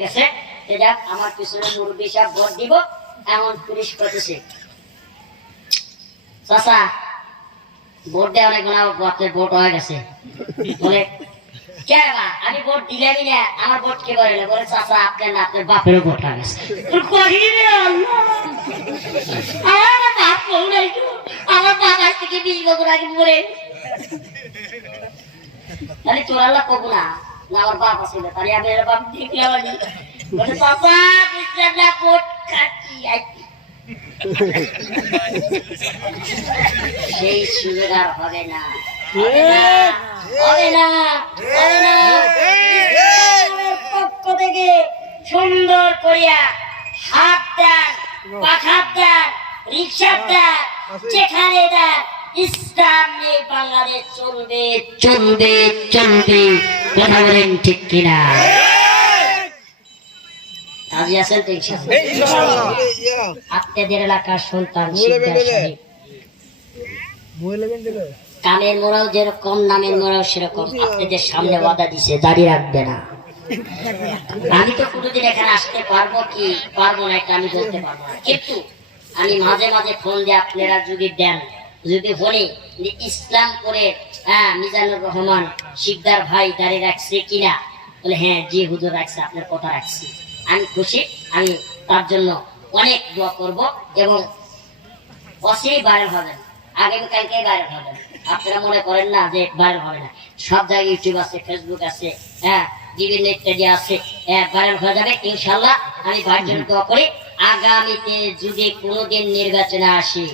গেছে যাক আমার পিছনে মুরব্বী সাহেব ভোট দিব এমন পুলিশ করতেছে চাচা ভোট দেওয়া অনেক ভোট হয়ে গেছে বলে কে বা আমি ভোট দিলামই না আমার ভোট কে বলে না বলে চাচা আপনার না আপনার বাপেরও ভোট হয়ে গেছে আমার বাপ আমার বাপ আজ থেকে 20 বছর আগে মরে তাহলে তোর আল্লাহ কবু না আমার বাপ আছে তাহলে আমি বাপ দেখলাম বলে চাচা বুঝলাম না ভোট খাচ্ছি সেই সুযোগ আর হবে না পক্ষ থেকে সুন্দর করিয়া হাত দেন পাখাত দেন রিক্সার দেন যেখানে দেন ইসলাম নিয়ে বাংলাদেশ চলবে চলবে চলবে কথা বলেন ঠিক কিনা রাজি আছেন তো ইনশাআল্লাহ আপনাদের এলাকার সন্তান কামের মোড়াও যেরকম নামের মোড়াও সেরকম আপনাদের সামনে ওয়াদা দিছে দাঁড়িয়ে রাখবে না আমি তো কোনোদিন এখানে আসতে পারবো কি পারবো না এটা আমি বলতে পারবো না কিন্তু আমি মাঝে মাঝে ফোন দিয়ে আপনারা যদি দেন যদি বলি ইসলাম করে হ্যাঁ মিজানুর রহমান শিকদার ভাই দাঁড়িয়ে রাখছে কিনা বলে হ্যাঁ জি হুজুর রাখছে আপনার কথা রাখছি আমি খুশি আমি তার জন্য অনেক দোয়া করব এবং অসেই ভাইরাল হবেন আগামীকালকে ভাইরাল হবেন আপনারা মনে করেন না যে ভাইরাল হবে না সব জায়গায় ইউটিউব আছে ফেসবুক আছে হ্যাঁ বিভিন্ন ইত্যাদি আছে ভাইরাল হয়ে যাবে ইনশাল্লাহ আমি ভাইয়ের জন্য দোয়া করি আগামীতে যদি কোনোদিন নির্বাচনে আসি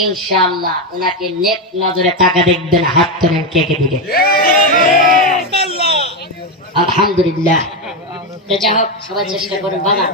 ইনশাআল্লাহ ওনাকে নেক নজরে তাকা দেখবেন হাত তোলেন কে কে দিকে আলহামদুলিল্লাহ যাই হোক সবাই চেষ্টা করুন বানা